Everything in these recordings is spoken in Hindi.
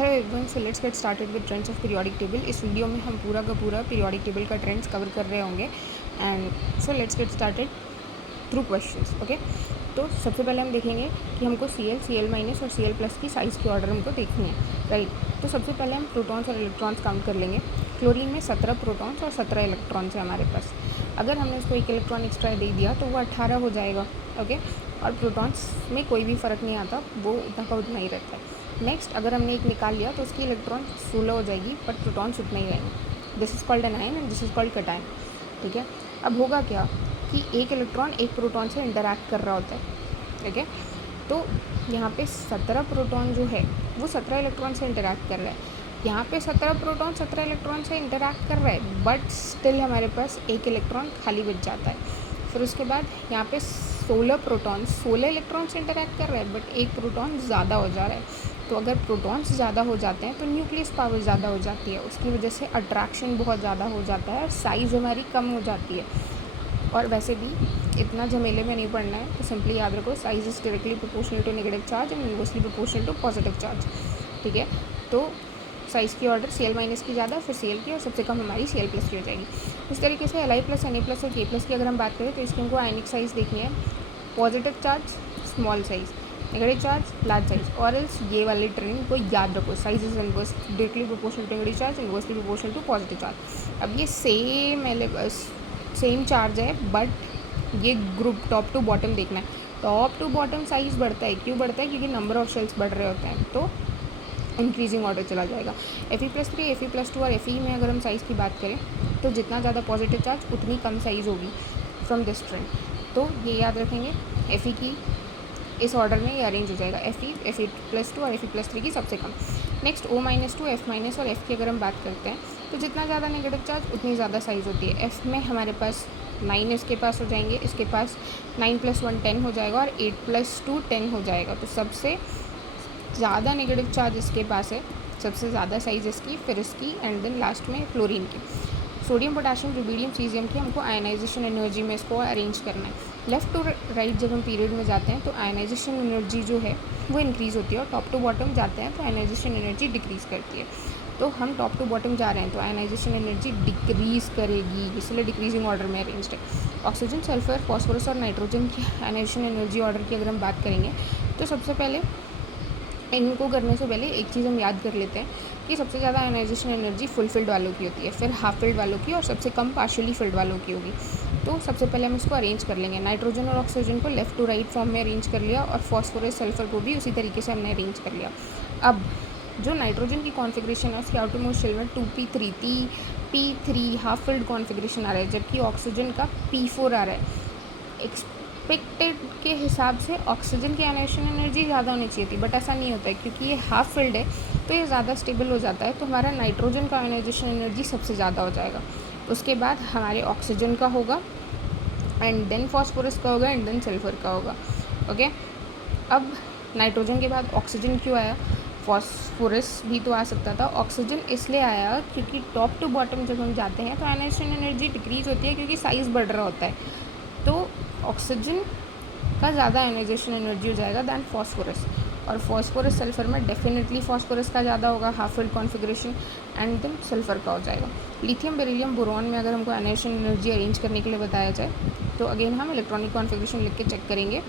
Hello everyone, so let's get started with trends of periodic table. इस वीडियो में हम पूरा का पूरा पीरियोडिक टेबल का ट्रेंड्स कवर कर रहे होंगे and so let's get started through questions. Okay, तो सबसे पहले हम देखेंगे कि हमको Cl माइनस और Cl प्लस की साइज़ की ऑर्डर हमको देखनी है, राइट। तो सबसे पहले हम प्रोटॉन्स और इलेक्ट्रॉन्स काउंट कर लेंगे। क्लोरीन में 17 प्रोटॉन्स और 17 इलेक्ट्रॉन्स है हमारे पास। अगर हमने उसको एक इलेक्ट्रॉन एक्स्ट्रा दे दिया तो वो 18 हो जाएगा, ओके। और प्रोटॉन्स में कोई भी फ़र्क नहीं आता, वो उतना का उतना ही रहता है। नेक्स्ट, अगर हमने एक निकाल लिया तो उसकी इलेक्ट्रॉन 16 हो जाएगी, बट प्रोटॉन्स उतना ही रहेंगे। This is called an ion and this is called cation, ठीक है। अब होगा क्या कि एक इलेक्ट्रॉन एक प्रोटॉन से इंटरैक्ट कर रहा होता है, ठीक है। तो यहाँ पे 17 प्रोटॉन जो है वो 17 इलेक्ट्रॉन से इंटरैक्ट कर रहा है। यहाँ पे 17 प्रोटॉन 17 इलेक्ट्रॉन से इंटरैक्ट कर रहा है, बट स्टिल हमारे पास एक इलेक्ट्रॉन खाली बच जाता है। फिर उसके बाद यहाँ पे 16 प्रोटॉन 16 इलेक्ट्रॉन से इंटरैक्ट कर रहा है, बट एक प्रोटॉन ज़्यादा हो जा रहा है। तो अगर प्रोटॉन्स ज़्यादा हो जाते हैं तो न्यूक्लियस पावर ज़्यादा हो जाती है, उसकी वजह से अट्रैक्शन बहुत ज़्यादा हो जाता है और साइज़ हमारी कम हो जाती है। और वैसे भी इतना झमेले में नहीं पड़ना है, तो सिंपली याद रखो size is directly proportional to negative charge and inversely proportional to positive charge, ठीक है। तो साइज़ की ऑर्डर Cl माइनस की ज़्यादा, फिर Cl की, और सबसे कम हमारी Cl प्लस की हो जाएगी। इस तरीके से Li प्लस Na प्लस और K प्लस की अगर हम बात करें तो इसकी हमको आयनिक साइज़ देखनी है। Positive charge small size, negative charge large size, और एल्स ये वाली ट्रेंड को याद रखो, size is inverse directly proportional to negative charge, inversely proportional to positive charge. अब ये सेम चार्ज है, बट ये ग्रुप टॉप टू बॉटम देखना है। टॉप टू बॉटम साइज़ बढ़ता है, क्यों बढ़ता है? क्योंकि नंबर ऑफ शेल्स बढ़ रहे होते हैं, तो इंक्रीजिंग ऑर्डर चला जाएगा। Fe+3, Fe+2 और Fe में अगर हम साइज़ की बात करें तो जितना ज़्यादा पॉजिटिव चार्ज उतनी कम साइज़ होगी फ्रॉम दिस ट्रेंड। तो ये याद रखेंगे, Fe की इस ऑर्डर में ये अरेंज हो जाएगा, Fe+2 और Fe+3 की सबसे कम। नेक्स्ट O-2, F- और F की अगर हम बात करते हैं तो जितना ज़्यादा नेगेटिव चार्ज उतनी ज़्यादा साइज़ होती है। F में हमारे पास 9 इसके पास हो जाएंगे, इसके पास 9 + 1 10 हो जाएगा, और 8 + 2 10 हो जाएगा। तो सबसे ज़्यादा नेगेटिव चार्ज इसके पास है, सबसे ज़्यादा साइज़ इसकी, फिर इसकी, एंड देन लास्ट में क्लोरीन की। सोडियम, पोटाशियम, रुबीडियम, सीजियम की हमको आयनाइजेशन एनर्जी में इसको अरेंज करना है। लेफ़्ट टू राइट जब हम पीरियड में जाते हैं तो आयनाइजेशन एनर्जी जो है वो इंक्रीज़ होती है, और टॉप टू बॉटम जाते हैं तो आयनाइजेशन एनर्जी डिक्रीज़ करती है। तो हम टॉप टू बॉटम जा रहे हैं तो आयनाइजेशन एनर्जी डिक्रीज़ करेगी, इसलिए डिक्रीजिंग ऑर्डर में अरेंज्ड है। ऑक्सीजन, सल्फर, फॉस्फोरस और नाइट्रोजन की आयनाइजेशन एनर्जी ऑर्डर की अगर हम बात करेंगे तो सबसे पहले इनको करने से पहले एक चीज़ हम याद कर लेते हैं कि सबसे ज़्यादा आयनाइजेशन एनर्जी फुल फिल्ड वालों की होती है, फिर हाफ फिल्ड वालों की, और सबसे कम पार्शियली फिल्ड वालों की होगी। तो सबसे पहले हम इसको अरेंज कर लेंगे। नाइट्रोजन और ऑक्सीजन को लेफ़्ट टू राइट फॉर्म में अरेंज कर लिया, और फॉस्फोरस, सल्फर को भी उसी तरीके से हमने अरेंज कर लिया। अब जो नाइट्रोजन की कॉन्फ़िगरेशन है उसके आउटरमोस्ट शेल में 2p3 p3 half filled configuration आ रहा है, जबकि ऑक्सीजन का p4 आ रहा है। एक्सपेक्टेड के हिसाब से ऑक्सीजन की आयनाइजेशन एनर्जी ज़्यादा होनी चाहिए थी, बट ऐसा नहीं होता है, क्योंकि ये हाफ फिल्ड है तो ये ज़्यादा स्टेबल हो जाता है। तो हमारा नाइट्रोजन का आयनाइजेशन एनर्जी सबसे ज़्यादा हो जाएगा, उसके बाद हमारे ऑक्सीजन का होगा, एंड देन फॉस्फोरस का होगा, एंड देन सल्फर का होगा, ओके। अब नाइट्रोजन के बाद ऑक्सीजन क्यों आया? फॉस्फोरस भी तो आ सकता था। ऑक्सीजन इसलिए आया क्योंकि टॉप टू बॉटम जब हम जाते हैं तो आयनाइजेशन एनर्जी डिक्रीज़ होती है, क्योंकि साइज़ बढ़ रहा होता है। तो ऑक्सीजन का ज़्यादा आयनाइजेशन एनर्जी हो जाएगा दैन फॉस्फोरस, और फॉस्फोरस सल्फर में डेफिनेटली फॉस्फोरस का ज़्यादा होगा, half filled configuration, and then sulphur का हो जाएगा। लिथियम, बेरिलियम, बोरॉन में अगर हमको आयनाइजेशन एनर्जी अरेंज करने के लिए बताया जाए तो अगेन हम इलेक्ट्रॉनिक कॉन्फ़िगरेशन लिख के चेक करेंगे,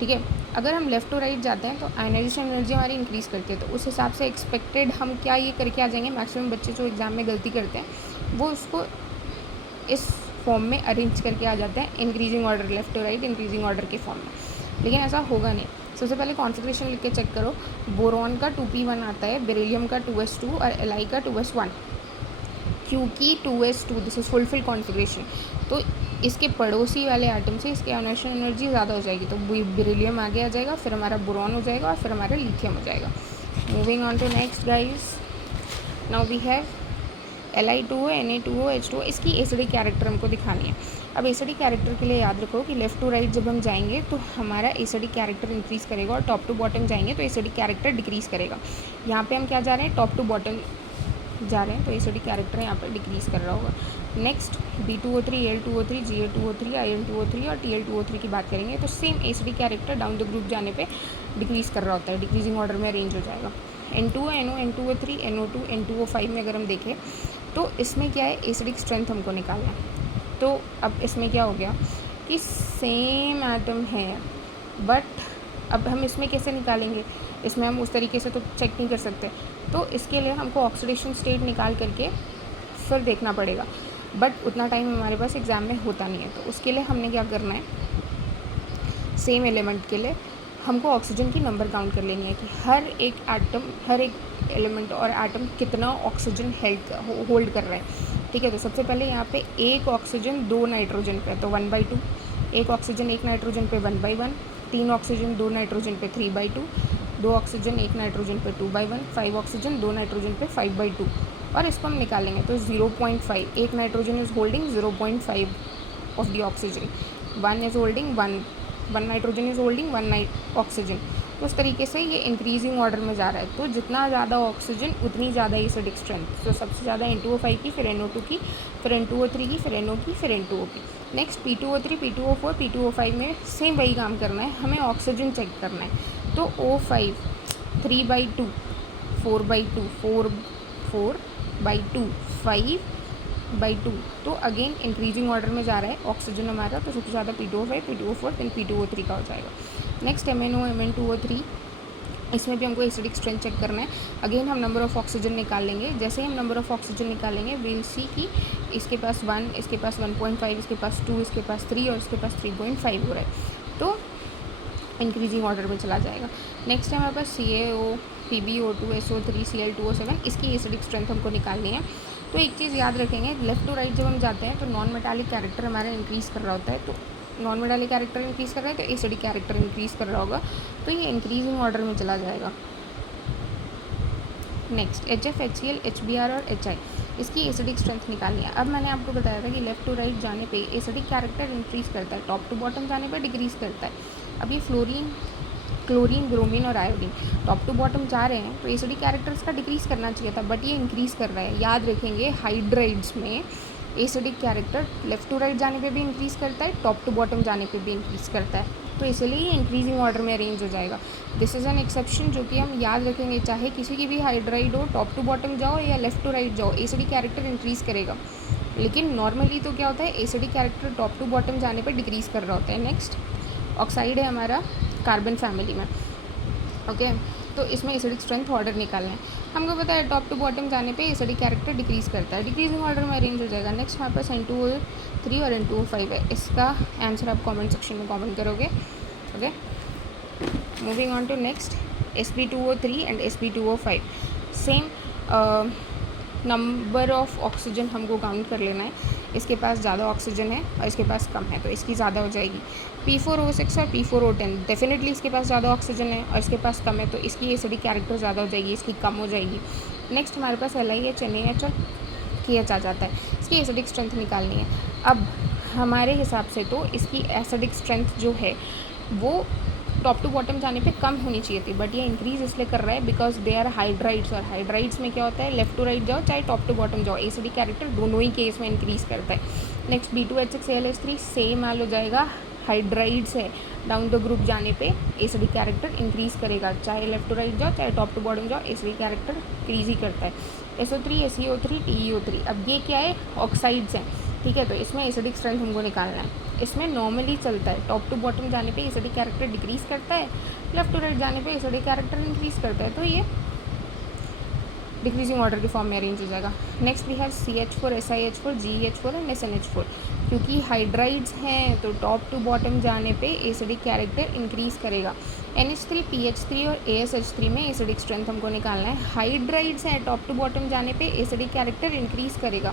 ठीक है। अगर हम लेफ़्ट टू राइट जाते हैं तो आयनाइजेशन एनर्जी हमारी इंक्रीज़ करती है, तो उस हिसाब से एक्सपेक्टेड हम क्या ये करके आ जाएंगे। मैक्सिमम बच्चे जो एग्ज़ाम में गलती करते हैं वो उसको इस फॉर्म में अरेंज करके आ जाते हैं, increasing order, left to right increasing order के फॉर्म में, लेकिन ऐसा होगा नहीं। सबसे पहले कॉन्फ़िगरेशन लिख के चेक करो। बोरॉन का 2p1 आता है, बेरिलियम का 2s2 और Li का 2s1, क्योंकि 2s2 this is full configuration, तो इसके पड़ोसी वाले एटम से इसकी आयनाइजेशन एनर्जी ज़्यादा हो जाएगी, तो बेरिलियम आगे आ जाएगा, फिर हमारा बोरॉन हो जाएगा, और फिर हमारा लिथियम हो जाएगा। Moving on to next guys, now we have Li2O, Na2O, H2O, इसकी एसिडिक कैरेक्टर हमको दिखानी है। अब एसिडिक कैरेक्टर के लिए याद रखो कि लेफ़्ट टू राइट जब हम जाएंगे तो हमारा एसिडिक कैरेक्टर इंक्रीज़ करेगा, और टॉप टू बॉटम जाएंगे तो एसिडिक कैरेक्टर डिक्रीज़ करेगा। यहाँ पे हम क्या जा रहे हैं? टॉप टू बॉटम जा रहे हैं, तो एसिडिक कैरेक्टर यहाँ पर डिक्रीज़ कर रहा होगा। Next B2O3, Al2O3, Ga2O3, In2O3 और Tl2O3 की बात करेंगे तो same acidic character down the group जाने पे डिक्रीज़ कर रहा होता है, डिक्रीजिंग ऑर्डर में अरेंज हो जाएगा। N2O, NO, N2O3, NO2, N2O5 में अगर हम देखें तो इसमें क्या है, एसिडिक स्ट्रेंथ हमको निकालना है। तो अब इसमें क्या हो गया कि सेम एटम है, बट अब हम इसमें कैसे निकालेंगे, इसमें हम उस तरीके से तो चेक नहीं कर सकते, तो इसके लिए हमको ऑक्सीडेशन स्टेट निकाल करके फिर देखना पड़ेगा, बट उतना टाइम हमारे पास एग्ज़ाम में होता नहीं है। तो उसके लिए हमने क्या करना है, सेम एलिमेंट के लिए हमको ऑक्सीजन की नंबर काउंट कर लेनी है कि हर एक एटम, हर एक एलिमेंट और एटम कितना ऑक्सीजन होल्ड कर रहा है। ठीक है, तो सबसे पहले यहाँ पे एक ऑक्सीजन 2 नाइट्रोजन पे तो 1/2, एक ऑक्सीजन 1 नाइट्रोजन पे 1/1, 3 ऑक्सीजन 2 नाइट्रोजन पे 3/2, 2 ऑक्सीजन 1 नाइट्रोजन पे 2/1, 5 ऑक्सीजन 2 नाइट्रोजन पे 5/2, और इसको हम निकालेंगे तो 0.5, एक nitrogen is holding 0.5 of the oxygen, 1 is holding 1 nitrogen is holding 1 oxygen. तो उस तरीके से ये इंक्रीजिंग ऑर्डर में जा रहा है, तो जितना ज़्यादा ऑक्सीजन उतनी ज़्यादा एसिडिक स्ट्रेंथ। तो सबसे ज़्यादा N2O5 की, फिर NO2 की, फिर N2O3 की, फिर NO की, फिर N2O की। नेक्स्ट P2O3, P2O4, P2O5 में सेम वही काम करना है, हमें ऑक्सीजन चेक करना है। तो O5 3/2, 4/2, 4/2, 5/2, तो अगेन इंक्रीजिंग ऑर्डर में जा रहा है ऑक्सीजन हमारा, तो सबसे ज़्यादा P2O5, P2O4, देन P2O3 का हो जाएगा। नेक्स्ट MnO, Mn2O3, इसमें भी हमको एसिडिक स्ट्रेंथ चेक करना है। अगेन हम नंबर ऑफ़ ऑक्सीजन निकाल लेंगे, जैसे ही हम नंबर ऑफ़ ऑक्सीजन निकालेंगे विल सी कि इसके पास 1, इसके पास 1.5, इसके पास 2, इसके पास 3 और इसके पास 3.5 हो रहा है, तो इंक्रीजिंग ऑर्डर में चला जाएगा। नेक्स्ट है हमारे पास CaO, PbO2, SO3, Cl2O7, इसकी एसिडिक स्ट्रेंथ हमको निकालनी है। तो एक चीज़ याद रखेंगे, लेफ़्ट टू राइट जब हम जाते हैं तो नॉन मेटालिक कैरेक्टर हमारा इंक्रीज़ कर रहा होता है, तो नॉन मेटालिक कैरेक्टर इंक्रीज़ कर रहा है तो एसिडिक कैरेक्टर इंक्रीज़ कर रहा होगा, तो ये इंक्रीजिंग ऑर्डर में चला जाएगा। नेक्स्ट HF, HCl, HBr और HI, इसकी एसिडिक स्ट्रेंथ निकालनी है। अब मैंने आपको बताया था कि लेफ़्ट टू राइट जाने पे एसिडिक कैरेक्टर इंक्रीज़ करता है, टॉप टू बॉटम जाने पे डिक्रीज़ करता है। अब ये फ्लोरीन, क्लोरीन, ब्रोमीन और आयोडीन टॉप टू बॉटम जा रहे हैं, तो एसिडिक कैरेक्टर्स का डिक्रीज़ करना चाहिए था, बट ये इंक्रीज़ कर रहा है। याद रखेंगे हाइड्राइड्स में acidic character left to right जाने पे भी इंक्रीज़ करता है, टॉप टू बॉटम जाने पे भी इंक्रीज़ करता है, तो इसलिए ये इंक्रीजिंग ऑर्डर में अरेंज हो जाएगा। दिस इज़ एन एक्सेप्शन जो कि हम याद रखेंगे, चाहे किसी की भी हाइड्राइड हो, टॉप टू बॉटम जाओ या लेफ़्ट टू राइट जाओ, एसिडिक कैरेक्टर इंक्रीज़ करेगा। लेकिन नॉर्मली तो क्या होता है, acidic character top to bottom जाने पर डिक्रीज़ कर रहा होता है। नेक्स्ट ऑक्साइड है हमारा कार्बन फैमिली में, ओके, तो इसमें एसिडिक स्ट्रेंथ ऑर्डर निकालना है। हमको पता है टॉप टू बॉटम जाने पे एसिडिक कैरेक्टर डिक्रीज़ करता है, डिक्रीजिंग ऑर्डर में अरेंज हो जाएगा। नेक्स्ट हमारे पास N2O3 और N2O5 है, इसका आंसर आप कमेंट सेक्शन में कमेंट करोगे। Okay, moving on to next Sp2O3 and Sp2O5, same number of oxygen हमको काउंट कर लेना है। इसके पास ज़्यादा ऑक्सीजन है और इसके पास कम है, तो इसकी ज़्यादा हो जाएगी। P4O6 और P4O10, डेफिनेटली इसके पास ज़्यादा ऑक्सीजन है और इसके पास कम है, तो इसकी एसिडिक कैरेक्टर ज़्यादा हो जाएगी, इसकी कम हो जाएगी। नेक्स्ट हमारे पास LiH, NaH और KH आ जाता है, इसकी एसिडिक स्ट्रेंथ निकालनी है। अब हमारे हिसाब से तो इसकी एसिडिक स्ट्रेंथ जो है वो टॉप टू बॉटम जाने पे कम होनी चाहिए थी, बट ये इंक्रीज़ इसलिए कर रहा है बिकॉज दे आर हाइड्राइड्स, और हाइड्राइड्स में क्या होता है, लेफ़्ट टू राइट जाओ चाहे टॉप टू बॉटम जाओ, एसिडिक कैरेक्टर दोनों ही केस में इंक्रीज़ करता है। नेक्स्ट B2H6AlH3, सेम आल हो जाएगा, हाइड्राइड्स है, डाउन द ग्रुप जाने पे एसिडिक कैरेक्टर इंक्रीज़ करेगा, चाहे लेफ़्ट टू राइट जाओ चाहे टॉप टू बॉटम जाओ, एसिडिक कैरेक्टर इंक्रीज़ ही करता है। SO3, SeO3, TeO3, अब ये क्या है, ऑक्साइड्स हैं, ठीक है, तो इसमें एसिडिक स्ट्रेंथ हमको निकालना है। इसमें नॉर्मली चलता है, टॉप टू बॉटम जाने पे एसिडिक कैरेक्टर डिक्रीज़ करता है, लेफ़्ट टू राइट जाने पे एसिडिक कैरेक्टर इंक्रीज़ करता है, तो ये डिक्रीजिंग ऑर्डर के फॉर्म में अरेंज हो जाएगा। Next we have CH4, SiH4, GeH4 and SnH4, क्योंकि हाइड्राइड्स हैं तो टॉप टू बॉटम जाने पे एसिडिक कैरेक्टर इंक्रीज़ करेगा। NH3, PH3 और ASH3 में एसिडिक स्ट्रेंथ हमको निकालना है। हाइड्राइड्स हैं, टॉप टू बॉटम जाने पे एसिडिक कैरेक्टर इंक्रीज़ करेगा।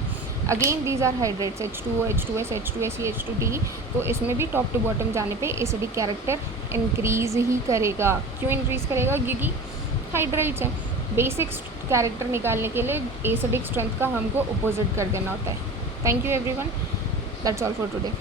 Again these are hydrides, H2O, H2S, H2SE, H2DE, तो इसमें भी टॉप टू बॉटम जाने पे एसिडिक कैरेक्टर इंक्रीज़ ही करेगा। क्यों इंक्रीज़ करेगा, क्योंकि हाइड्राइड्स हैं। बेसिक कैरेक्टर निकालने के लिए एसिडिक स्ट्रेंथ का हमको अपोजिट कर देना होता है। Thank you everyone, that's all for today.